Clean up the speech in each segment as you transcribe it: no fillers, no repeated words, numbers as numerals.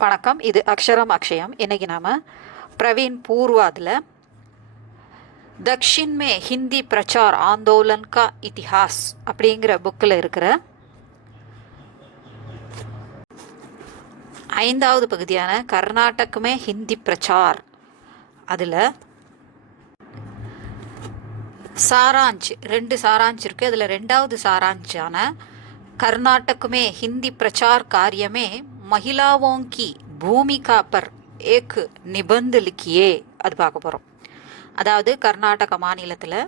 வணக்கம். இது அக்ஷரம் அக்ஷயம். இன்னைக்கு நாம प्रवीण पूर्वादिल दक्षिण में हिंदी प्रचार आंदोलन का इतिहास அப்படிங்கிற புக்கில் இருக்கிற 5வது பகுதியான கர்நாடக में हिंदी प्रचार அதில் சாராஞ்ச் 2 சாராஞ்ச் இருக்குது. அதில் 2வது சாராஞ்சான कर्नाटक में हिंदी प्रचार कार्य में महिलाओं की भूमिका पर एक निबंध लिखिए அது பார்க்க போகிறோம். அதாவது கர்நாடக மாநிலத்தில்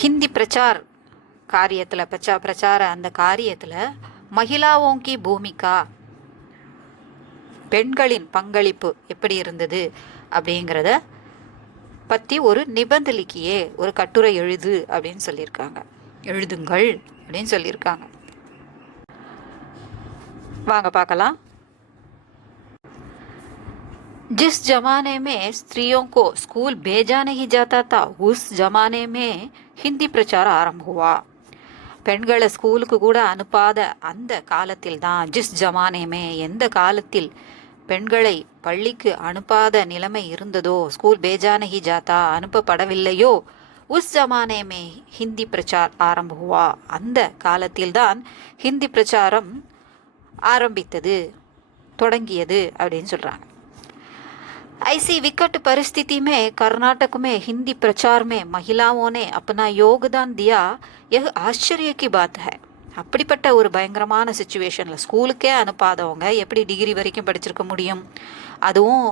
ஹிந்தி பிரச்சார் காரியத்தில் பிரச்சார அந்த காரியத்தில் மகிழாவோं की பூமிகா பெண்களின் பங்களிப்பு எப்படி இருந்தது அப்படிங்கிறத பற்றி ஒரு நிபந்த லிக்கியே ஒரு கட்டுரை எழுது அப்படின்னு சொல்லியிருக்காங்க. எழுதுங்கள் அப்படின்னு சொல்லியிருக்காங்க. வாங்க பார்க்கலாம். जिस जमाने में स्त्रियों को स्कूल भेजा नहीं जाता था उस जमाने में हिंदी प्रचार आरंभ हुआ. பெண்களை ஸ்கூலுக்கு கூட அனுப்பாத அந்த காலத்தில் தான் ஜிஸ் ஜமானேமே எந்த காலத்தில் பெண்களை பள்ளிக்கு அனுப்பாத நிலைமை இருந்ததோ ஸ்கூல் பேஜா நஹி ஜாத்தா அனுப்பப்படவில்லையோ உஸ் ஜமானே மே ஹிந்தி பிரச்சார் ஆரம்ப ஹுவா அந்த காலத்தில்தான் ஹிந்தி பிரச்சாரம் ஆரம்பித்தது தொடங்கியது அப்படின்னு சொல்கிறாங்க. ऐसी विकट परिस्थिति में कर्नाटक में हिंदी प्रचार में महिलाओं ने अपना योगदान दिया यह आश्चर्य की बात है. அப்படிப்பட்ட ஒரு பயங்கரமான சுச்சுவேஷனில் ஸ்கூலுக்கே அனுப்பாதவங்க எப்படி டிகிரி வரைக்கும் படிச்சிருக்க முடியும்? அதுவும்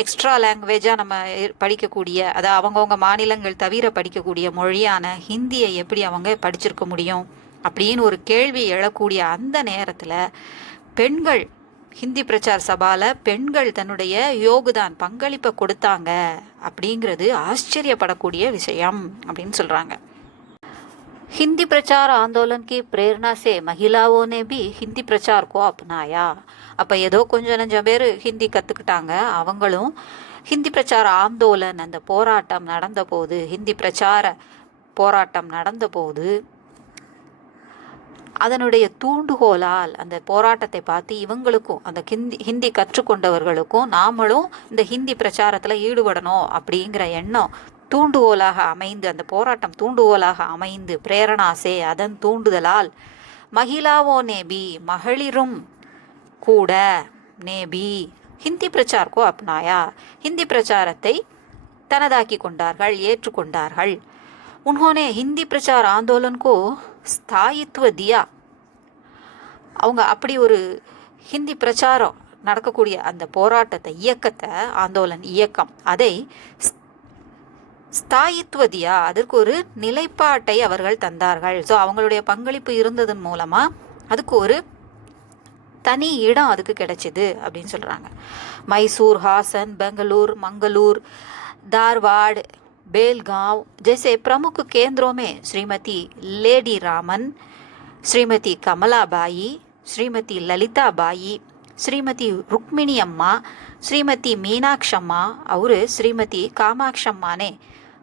எக்ஸ்ட்ரா லாங்குவேஜாக நம்ம படிக்கக்கூடிய அதாவது அவங்கவுங்க மாநிலங்கள் தவிர படிக்கக்கூடிய மொழியான ஹிந்தியை எப்படி அவங்க படிச்சிருக்க முடியும் அப்படின்னு ஒரு கேள்வி எழக்கூடிய அந்த நேரத்தில் பெண்கள் ஹிந்தி பிரச்சார சபாவில் பெண்கள் தன்னுடைய யோகுதான் பங்களிப்பை கொடுத்தாங்க அப்படிங்கிறது ஆச்சரியப்படக்கூடிய விஷயம் அப்படின்னு சொல்கிறாங்க. हिंदी प्रचार आंदोलन की प्रेरणा से महिलाओं ने भी हिंदी प्रचार को अपनाया. அப்போ ஏதோ கொஞ்சம் நஞ்சம் பேர் ஹிந்தி கற்றுக்கிட்டாங்க. அவங்களும் ஹிந்தி பிரச்சார ஆந்தோலன் அந்த போராட்டம் நடந்தபோது ஹிந்தி பிரச்சார போராட்டம் நடந்தபோது அதனுடைய தூண்டுகோலால் அந்த போராட்டத்தை பார்த்து இவங்களுக்கும் அந்த ஹிந்தி கற்றுக்கொண்டவர்களுக்கும் நாமளும் இந்த ஹிந்தி பிரச்சாரத்தில் ஈடுபடணும் அப்படிங்கிற எண்ணம் தூண்டுகோலாக அமைந்து அந்த போராட்டம் தூண்டுகோலாக அமைந்து பிரேரணாசே அதன் தூண்டுதலால் மகிழாவோ நேபி மகளிரும் கூட நேபி ஹிந்தி பிரச்சாரக்கோ அப்னாயா ஹிந்தி பிரச்சாரத்தை தனதாக்கி கொண்டார்கள் ஏற்றுக்கொண்டார்கள். உன்ஹோனே ஹிந்தி பிரச்சார ஆந்தோலனுக்கோ ஸ்தாயித்துவ தியா அவங்க அப்படி ஒரு ஹிந்தி பிரச்சாரம் நடக்கக்கூடிய அந்த போராட்டத்தை இயக்கத்தை ஆந்தோலன் இயக்கம் அதை ஸ்தாயித்துவதியா அதற்கு ஒரு நிலைப்பாட்டை அவர்கள் தந்தார்கள். ஸோ அவங்களுடைய பங்களிப்பு இருந்ததன் மூலமாக அதுக்கு ஒரு தனி இடம் அதுக்கு கிடைச்சிது அப்படின்னு சொல்கிறாங்க. மைசூர், ஹாசன், பெங்களூர், मंगलूर, धारवाड़, बेलगांव जैसे प्रमुख केंद्रों में श्रीमती लेडी रामन, श्रीमती कमलाबाई, श्रीमती ललिताबाई, श्रीमती रुक्मिणी अम्मा, श्रीमती मीनाक्षम्मा और श्रीमती कामाक्षम्मा ने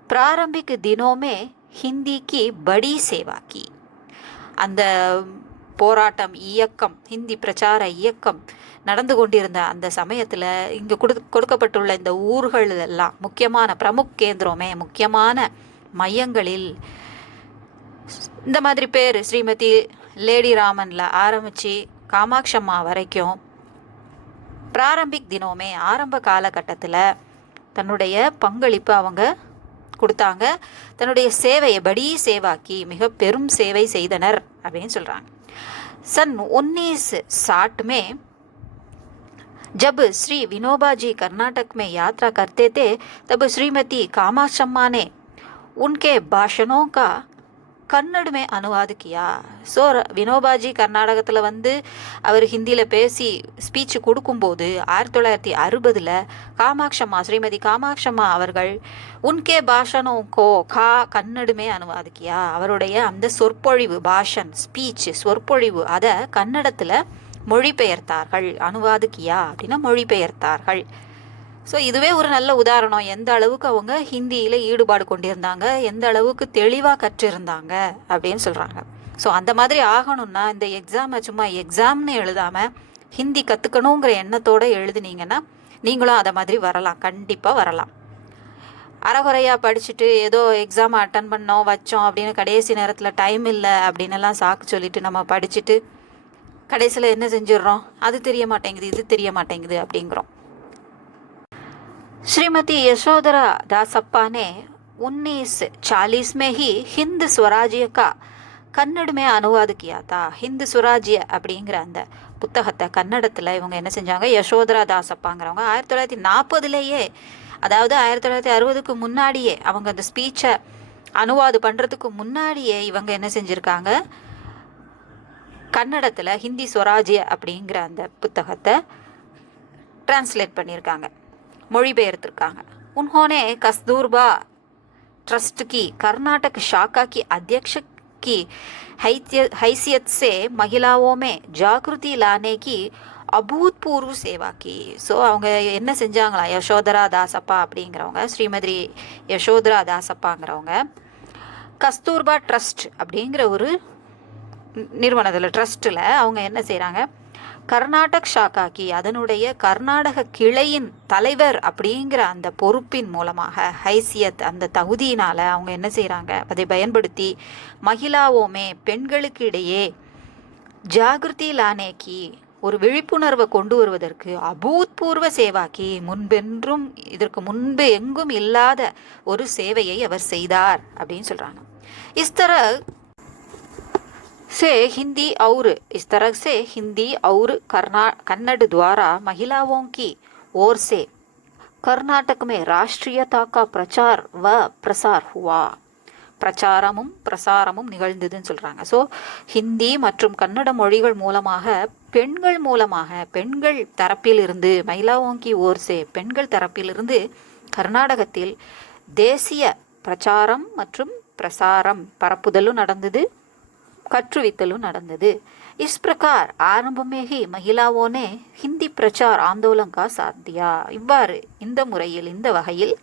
प्रारंभिक दिनों में हिंदी की बड़ी सेवा की. அந்த போராட்டம் இயக்கம் ஹிந்தி பிரச்சார இயக்கம் நடந்து கொண்டிருந்த அந்த சமயத்தில் இங்கே கொடுக்கப்பட்டுள்ள இந்த ஊர்கள் எல்லாம் முக்கியமான பிரமுக் கேந்திரமே முக்கியமான மையங்களில் இந்த மாதிரி பேர் ஸ்ரீமதி லேடி ராமனில் ஆரம்பித்து காமாட்சம்மா வரைக்கும் பிராரம்பிக் தினோமே ஆரம்ப காலகட்டத்தில் தன்னுடைய பங்களிப்பு அவங்க கொடுத்தாங்க. தன்னுடைய சேவையை படி சேவாக்கி மிக பெரும் சேவை செய்தனர் அப்படின்னு சொல்கிறாங்க. सन 1960 में जब श्री विनोबा जी कर्नाटक में यात्रा करते थे तब श्रीमती कामाक्षम्मा ने उनके भाषणों का கன்னட में अनुवाद किया. ஸோ வினோபாஜி கர்நாடகத்தில் வந்து அவர் ஹிந்தியில் பேசி ஸ்பீச் கொடுக்கும்போது 1960 காமாட்சம்மா ஸ்ரீமதி காமாட்சம்மா அவர்கள் உன்கே பாஷனோக்கோ கன்னடமே அனுவாது கியா அவருடைய அந்த சொற்பொழிவு பாஷன் ஸ்பீச் சொற்பொழிவு அதை கன்னடத்தில் மொழிபெயர்த்தார்கள். அனுவாது கியா அப்படின்னா மொழிபெயர்த்தார்கள். ஸோ இதுவே ஒரு நல்ல உதாரணம் எந்த அளவுக்கு அவங்க ஹிந்தியில் ஈடுபாடு கொண்டிருந்தாங்க எந்த அளவுக்கு தெளிவாக கற்றிருந்தாங்க அப்படின்னு சொல்கிறாங்க. ஸோ அந்த மாதிரி ஆகணும்னா இந்த எக்ஸாமை சும்மா எக்ஸாம்னு எழுதாமல் ஹிந்தி கற்றுக்கணுங்கிற எண்ணத்தோடு எழுதுனீங்கன்னா நீங்களும் அதை மாதிரி வரலாம், கண்டிப்பாக வரலாம். அறகுறையாக படிச்சுட்டு ஏதோ எக்ஸாம் அட்டன் பண்ணோம் வச்சோம் அப்படின்னு கடைசி நேரத்தில் டைம் இல்லை அப்படின்னுலாம் சாக்கு சொல்லிட்டு நம்ம படிச்சுட்டு கடைசியில் என்ன செஞ்சிடுறோம், அது தெரிய மாட்டேங்குது இது தெரிய மாட்டேங்குது அப்படிங்கிறோம். श्रीमती यशोधरा दासप्पा ने 1940 में ही हिंद स्वराज्य का கன்னட में अनुवाद किया था. ஹிந்து சுவராஜ்ய அப்படிங்கிற அந்த புத்தகத்தை கன்னடத்தில் இவங்க என்ன செஞ்சாங்க, யசோதரா தாசப்பாங்கிறவங்க 1940லேயே, அதாவது 1960க்கு முன்னாடியே, அவங்க அந்த ஸ்பீச்சை அனுவாது பண்ணுறதுக்கு முன்னாடியே இவங்க என்ன செஞ்சுருக்காங்க, கன்னடத்தில் ஹிந்தி ஸ்வராஜ்ய அப்படிங்கிற அந்த புத்தகத்தை டிரான்ஸ்லேட் பண்ணியிருக்காங்க, மொழிபெயர்த்திருக்காங்க. उन्होंने कस्तूरबा ट्रस्ट की कर्नाटक शाखा की अध्यक्ष की हैसियत से महिलाओं में जागृति लाने की அபூத்பூர்வ சேவா கி. ஸோ அவங்க என்ன செஞ்சாங்களா, யசோதரா தாசப்பா அப்படிங்கிறவங்க, ஸ்ரீமதி யசோதரா தாசப்பாங்கிறவங்க கஸ்தூர்பா ட்ரஸ்ட் அப்படிங்கிற ஒரு நிறுவனத்தில், ட்ரஸ்ட்டில் அவங்க என்ன செய்கிறாங்க, கர்நாடக் ஷாக்காக்கி, அதனுடைய கர்நாடக கிளையின் தலைவர் அப்படிங்கிற அந்த பொறுப்பின் மூலமாக, ஹைசியத் அந்த தகுதியினால் அவங்க என்ன செய்கிறாங்க, அதை பயன்படுத்தி மகிழாவோமே பெண்களுக்கு இடையே ஜாகிருதி லானேக்கி ஒரு விழிப்புணர்வை கொண்டு வருவதற்கு அபூத்பூர்வ சேவாக்கி, முன்பென்றும் இதற்கு முன்பு எங்கும் இல்லாத ஒரு சேவையை அவர் செய்தார் அப்படின்னு சொல்கிறாங்க. इस तरह से हिंदी और कन्नड़ द्वारा महिलाओं की ओर से कर्नाटक में राष्ट्रीयता का प्रचार व प्रसार हुआ. பிரச்சாரமும் பிரசாரமும் நிகழ்ந்ததுன்னு சொல்கிறாங்க. ஸோ ஹிந்தி மற்றும் கன்னட மொழிகள் மூலமாக பெண்கள் தரப்பிலிருந்து, மயிலாவோங்கி ஓர்சே பெண்கள் தரப்பிலிருந்து கர்நாடகத்தில் தேசிய பிரச்சாரம் மற்றும் பிரசாரம் பரப்புதலும் நடந்தது, கற்றுவித்தலும் நடந்தது. இஸ் பிரகார் ஆரம்பமேகி மகிழாவோனே ஹிந்தி பிரச்சார் ஆந்தோலன் கா சாத் தியா. இவ்வாறு இந்த முறையில், இந்த வகையில்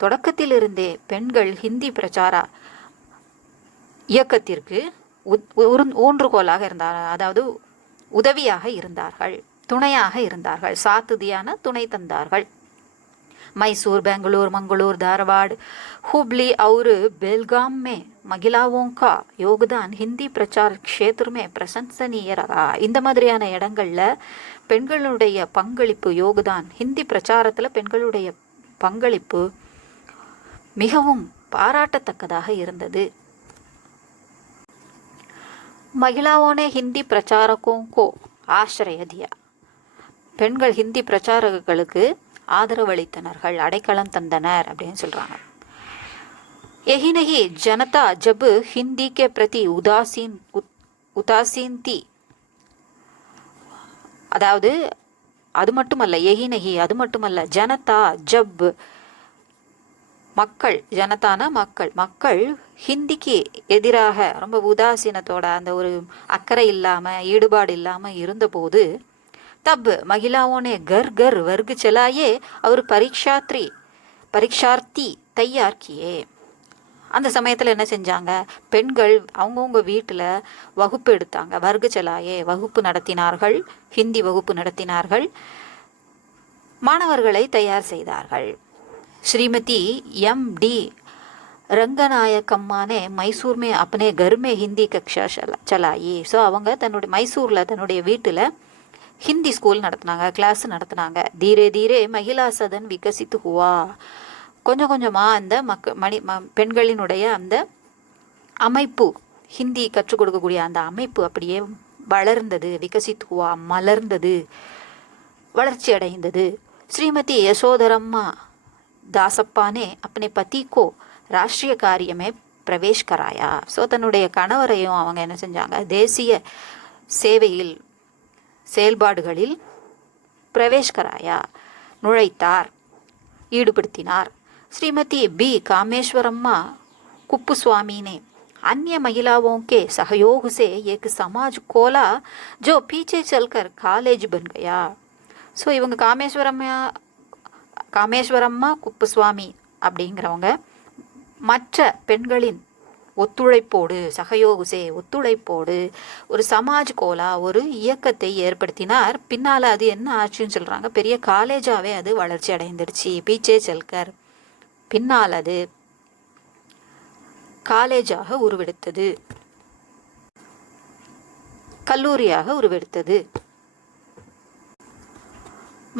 தொடக்கத்திலிருந்தே பெண்கள் ஹிந்தி பிரச்சார இயக்கத்திற்கு ஊன்றுகோலாக இருந்தார்கள், அதாவது உதவியாக இருந்தார்கள், துணையாக இருந்தார்கள். சாத்துதியான துணை தந்தார்கள். मैसूर, बेंगलुरु, मंगलूर, धारवाड़, हुबली और बेलगाम में महिलाओं का योगदान हिंदी प्रचार क्षेत्र में प्रशंसनीय रहा. இந்த மாதிரியான இடங்களில் பெண்களுடைய பங்களிப்பு, யோகதான், ஹிந்தி பிரச்சாரத்தில் பெண்களுடைய பங்களிப்பு மிகவும் பாராட்டத்தக்கதாக இருந்தது. महिलाओं ने हिंदी प्रचारकों को आश्रय दिया. பெண்கள் ஹிந்தி பிரச்சாரகர்களுக்கு ஆதரவளித்தனர்கள், அடைக்கலம் தந்தனர் அப்படின்னு சொல்கிறாங்க. यही नहीं, जनता जब हिंदी के प्रति उदासीन थी, அதாவது அது மட்டுமல்ல, यही नहीं அது மட்டுமல்ல, ஜனதா ஜப் மக்கள், ஜனதான மக்கள் ஹிந்திக்கு எதிராக ரொம்ப உதாசீனத்தோட, அந்த ஒரு அக்கறை இல்லாமல், ஈடுபாடு இல்லாமல் இருந்தபோது, तब महिलाओं ने घर घर वर्ग चलाए और परीक्षार्थी तैयार किए. அந்த சமயத்தில் என்ன செஞ்சாங்க, பெண்கள் அவங்கவுங்க வீட்டில் வகுப்பு எடுத்தாங்க, வர்க்க செலாயே வகுப்பு நடத்தினார்கள், ஹிந்தி வகுப்பு நடத்தினார்கள், மாணவர்களை தயார் செய்தார்கள். श्रीमती M.D. रंगनायकम्मा ने मैसूर में अपने घर में हिंदी कक्षा चलाई. ஸோ அவங்க மைசூரில் தன்னுடைய வீட்டில் ஹிந்தி ஸ்கூல் நடத்தினாங்க, கிளாஸ் நடத்தினாங்க. தீரே தீரே மகிழா சதன் விகசித்து ஹுவா. கொஞ்சம் கொஞ்சமாக அந்த பெண்களினுடைய அந்த அமைப்பு, ஹிந்தி கற்றுக் கொடுக்கக்கூடிய அந்த அமைப்பு அப்படியே வளர்ந்தது. விகசித்து ஹுவா மலர்ந்தது, வளர்ச்சி அடைந்தது. ஸ்ரீமதி யசோதரம்மா दासप्पा ने अपने पति को राष्ट्रीय कार्य में प्रवेश कराया. ஸோ தன்னுடைய கணவரையும் அவங்க என்ன செஞ்சாங்க, தேசிய சேவையில், செயல்பாடுகளில் பிரவேஷ் கராயா நுழைத்தார், ஈடுபடுத்தினார். श्रीमती बी कामेश्वरम्मा कुप्पुस्वामी ने अन्य महिलाओं के सहयोग से एक समाज खोला जो पीछे चलकर कॉलेज बन गया. ஸோ இவங்க காமேஸ்வரம்மா குப்புசுவாமி அப்படிங்கிறவங்க மற்ற பெண்களின் ஒத்துழைப்போடு, சகயோகுசே ஒத்துழைப்போடு ஒரு சமாஜ் கோலா, ஒரு இயக்கத்தை ஏற்படுத்தினார். பின்னால் அது என்ன ஆச்சுன்னு சொல்கிறாங்க, பெரிய காலேஜாகவே அது வளர்ச்சி அடைந்துடுச்சு. பீச்சே செல்கர், பின்னால் அது காலேஜாக உருவெடுத்தது, கல்லூரியாக உருவெடுத்தது.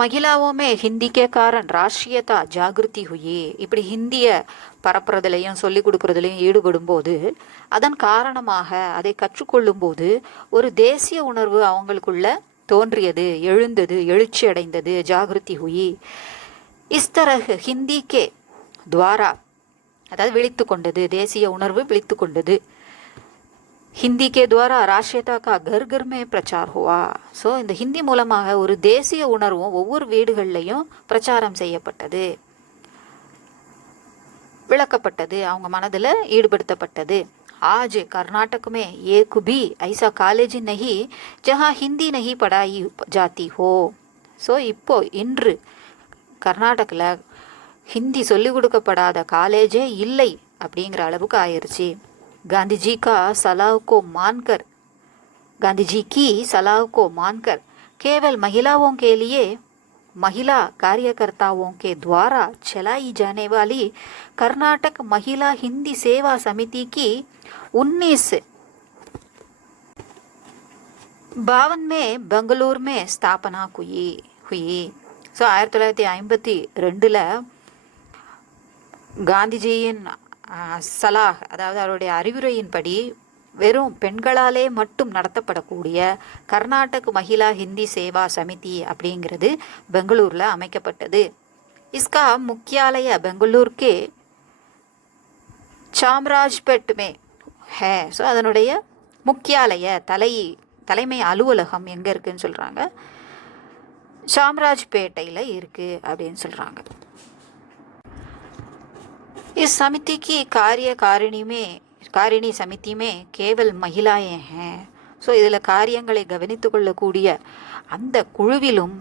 மகிழாவோமே ஹிந்திக்கே காரன் ராஷ்ட்ரியதா ஜாகிருதி ஹுயி. இப்படி ஹிந்தியை பரப்புறதுலையும் சொல்லிக் கொடுக்கறதுலையும் ஈடுபடும் போது, அதன் காரணமாக அதை கற்றுக்கொள்ளும் போது ஒரு தேசிய உணர்வு அவங்களுக்குள்ள தோன்றியது, எழுந்தது, எழுச்சி அடைந்தது. ஜாகிருதி ஹுயி. இஸ்தரஹ் ஹிந்திக்கே துவாரா, அதாவது விழித்து கொண்டது, தேசிய உணர்வு விழித்து கொண்டது. ஹிந்தி கே துவாரா ராஷ்ட்ரியதா கா கர் கர் மே பிரச்சார் ஹுவா. ஸோ இந்த ஹிந்தி மூலமாக ஒரு தேசிய உணர்வும் ஒவ்வொரு வீடுகள்லையும் பிரச்சாரம் செய்யப்பட்டது, விளக்கப்பட்டது, அவங்க மனதில் ஈடுபடுத்தப்பட்டது. आज कर्नाटक में एक भी ऐसा कॉलेज नहीं जहाँ हिंदी नहीं पढ़ाई जाती हो. ஸோ இப்போ இன்று கர்நாடகில் ஹிந்தி சொல்லிக் கொடுக்கப்படாத காலேஜே இல்லை அப்படிங்கிற அளவுக்கு ஆயிடுச்சு. गांधी जी का सलाह को मानकर, गांधी जी की सलाह को मानकर केवल महिलाओं के लिए महिला कार्यकर्ताओं के द्वारा चलाई जाने वाली कर्नाटक महिला हिंदी सेवा समिति की 1952 में बेंगलुरु में स्थापना हुई. ஸோ 1952 காந்திஜியின் சலாஹ், அதாவது அவருடைய அறிவுரையின்படி வெறும் பெண்களாலே மட்டும் நடத்தப்படக்கூடிய கர்நாடக மகிழா ஹிந்தி சேவா சமிதி அப்படிங்கிறது பெங்களூரில் அமைக்கப்பட்டது. இஸ்கா முக்கியாலய பெங்களூர்கே சாம்ராஜ்பேட் மே ஹே. ஸோ அதனுடைய முக்கியாலய தலைமை அலுவலகம் எங்கே இருக்குதுன்னு சொல்கிறாங்க, சாம்ராஜ்பேட்டையில் இருக்குது அப்படின்னு சொல்கிறாங்க. इस समिति की காரிணி சமிதி மே கேவல் மகிழாயே हैं. ஸோ இதில் காரியங்களை கவனித்து கொள்ளக்கூடிய அந்த குழுவிலும்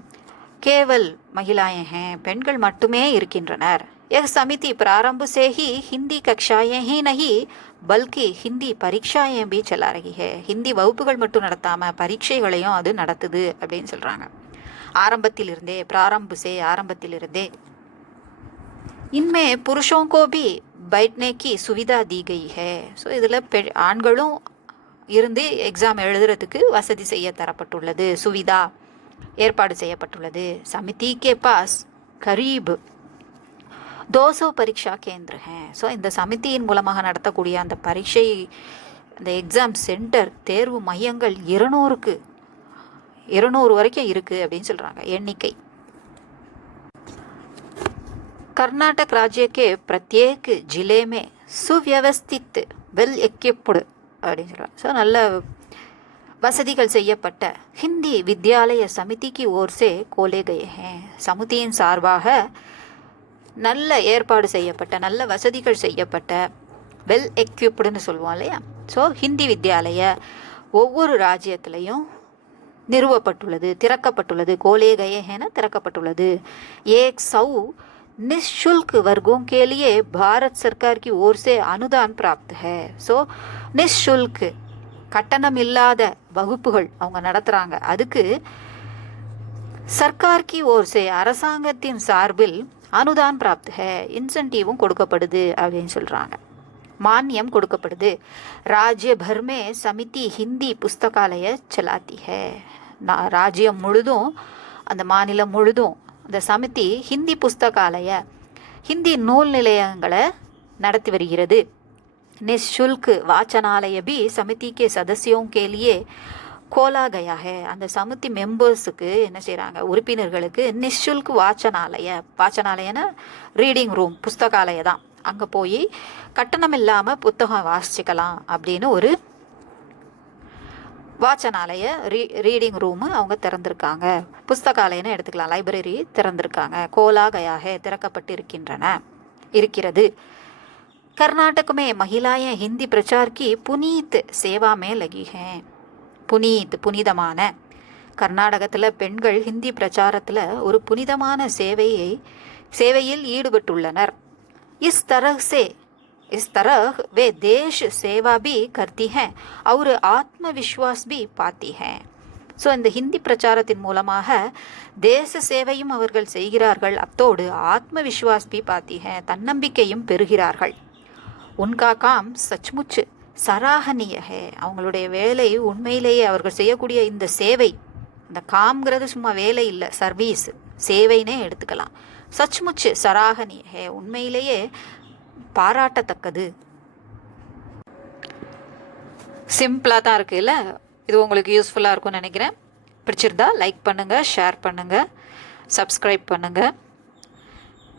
கேவல் மகிழாயே हैं, பெண்கள் மட்டுமே இருக்கின்றனர். यह समिति प्रारंभ से ही हिंदी कक्षाएं ही नहीं बल्कि हिंदी परीक्षाएं भी चला रही है. ஹிந்தி வகுப்புகள் மட்டும் நடத்தாமல் பரீட்சைகளையும் அது நடத்துது அப்படின்னு சொல்கிறாங்க. ஆரம்பத்திலிருந்தே, ஆரம்பத்திலிருந்தே इनमें पुरुषों को भी बैठने की सुविधा दी गई है. ஸோ இதில் ஆண்களும் இருந்து எக்ஸாம் எழுதுறதுக்கு வசதி செய்ய தரப்பட்டுள்ளது, சுவிதா ஏற்பாடு செய்யப்பட்டுள்ளது. சமிதி கே பாஸ் கரீப் 200 பரீட்சா கேந்திர हैं. ஸோ இந்த சமிதியின் மூலமாக நடத்தக்கூடிய அந்த பரீட்சை, அந்த எக்ஸாம் சென்டர், தேர்வு மையங்கள் 200 வரைக்கும் இருக்குது அப்படின்னு சொல்கிறாங்க எண்ணிக்கை. कर्नाटक राज्य के प्रत्येक जिले में सुव्यवस्थित वेल equipped அப்படின்னு சொல்கிறாங்க. ஸோ நல்ல வசதிகள் செய்யப்பட்ட ஹிந்தி வித்யாலய சமிதிக்கு ஓர் சே கோலே கயே हैं. சமிதியின் சார்பாக நல்ல ஏற்பாடு செய்யப்பட்ட, நல்ல வசதிகள் செய்யப்பட்ட, வெல் எக்யூப்டுன்னு சொல்லுவோம் இல்லையா. ஸோ ஹிந்தி வித்யாலய ஒவ்வொரு ராஜ்யத்திலையும் நிறுவப்பட்டுள்ளது, திறக்கப்பட்டுள்ளது. கோலே கயே ஹேன திறக்கப்பட்டுள்ளது. 100 निःशुल्क वर्गों के लिए भारत सरकार की ओर से अनुदान प्राप्त है. ஸோ நிःशुल्क கட்டணம் இல்லாத வகுப்புகள் அவங்க நடத்துகிறாங்க. அதுக்கு சர்க்கார் கி ஓர் சே அரசாங்கத்தின் சார்பில் அனுதான் பிராப்த் ஹே, இன்சென்டிவும் கொடுக்கப்படுது அப்படின்னு சொல்கிறாங்க, மானியம் கொடுக்கப்படுது. ராஜ்ய பர்மே சமிதி ஹிந்தி புஸ்தகாலய சலாத்தி ஹே. ராஜ்யம் முழுதும், அந்த மாநிலம் முழுதும் இந்த சமிதி ஹிந்தி புஸ்தகாலய, ஹிந்தி நூல் நிலையங்களை நடத்தி வருகிறது. निःशुल्क वाचनालय भी समिति के सदस्यों के लिए खोला गया है. அந்த சமிதி மெம்பர்ஸுக்கு என்ன செய்கிறாங்க, உறுப்பினர்களுக்கு நிःशुल्क வாச்சனாலயனா ரீடிங் ரூம், புஸ்தகாலய தான். அங்கே போய் கட்டணம் இல்லாமல் புத்தகம் வாசிச்சுக்கலாம் அப்படின்னு ஒரு வாச்சனாலய ரீடிங் ரூமு அவங்க திறந்திருக்காங்க. புஸ்தகாலயன்னு எடுத்துக்கலாம், லைப்ரரி திறந்திருக்காங்க. கோலா கயாகே திறக்கப்பட்டு இருக்கிறது. कर्नाटक में महिलाएं हिंदी प्रचार की पुनीत सेवा में लगी हैं. புனிதமான, கர்நாடகத்தில் பெண்கள் ஹிந்தி பிரச்சாரத்தில் ஒரு புனிதமான சேவையில் ஈடுபட்டுள்ளனர். इस तरह से इस तरह वे देश सेवा भी करती हैं और आत्मविश्वास भी पाती हैं. ஸோ இந்த ஹிந்தி பிரச்சாரத்தின் மூலமாக தேச சேவையும் அவர்கள் செய்கிறார்கள், அத்தோடு ஆத்ம விஸ்வாஸ் பி பாத்தி ஹே, தன்னம்பிக்கையும் பெறுகிறார்கள். உன்கா காம் சச்முச் சராகனிய ஹே, அவங்களுடைய வேலை உண்மையிலேயே அவர்கள் செய்யக்கூடிய இந்த சேவை, இந்த காம்ங்கிறது சும்மா வேலை இல்லை, சர்வீஸ், சேவைனே எடுத்துக்கலாம். சச்முச் சராகனிய ஹே, உண்மையிலேயே பாராட்டத்தக்கது. சிம்பிளாக தான் இருக்குல்ல. இது உங்களுக்கு யூஸ்ஃபுல்லாக இருக்கும்னு நினைக்கிறேன். பிடிச்சிருந்தா லைக் பண்ணுங்கள், ஷேர் பண்ணுங்கள், சப்ஸ்கிரைப் பண்ணுங்கள்.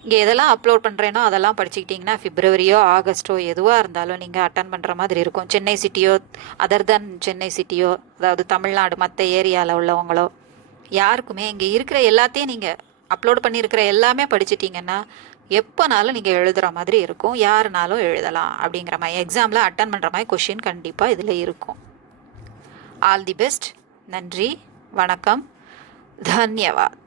இங்கே எதெல்லாம் அப்லோட் பண்ணுறேனோ அதெல்லாம் படிச்சுக்கிட்டிங்கன்னா பிப்ரவரியோ ஆகஸ்ட்டோ எதுவாக இருந்தாலும் நீங்கள் அட்டன் பண்ணுற மாதிரி இருக்கும். சென்னை சிட்டியோ அதர் தென் சென்னை சிட்டியோ, அதாவது தமிழ்நாடு மற்ற ஏரியாவில் உள்ளவங்களோ யாருக்குமே இங்கே இருக்கிற எல்லாத்தையும் நீங்கள் அப்லோட் பண்ணியிருக்கிற எல்லாமே படிச்சிட்டிங்கன்னா எப்போனாலும் நீங்கள் எழுதுகிற மாதிரி இருக்கும். யாருனாலும் எழுதலாம் அப்படிங்கிற மாதிரி, எக்ஸாமில் அட்டன் பண்ணுற மாதிரி கொஷின் கண்டிப்பாக இதில் இருக்கும். All the best. நன்றி, வணக்கம், தன்யவாத்.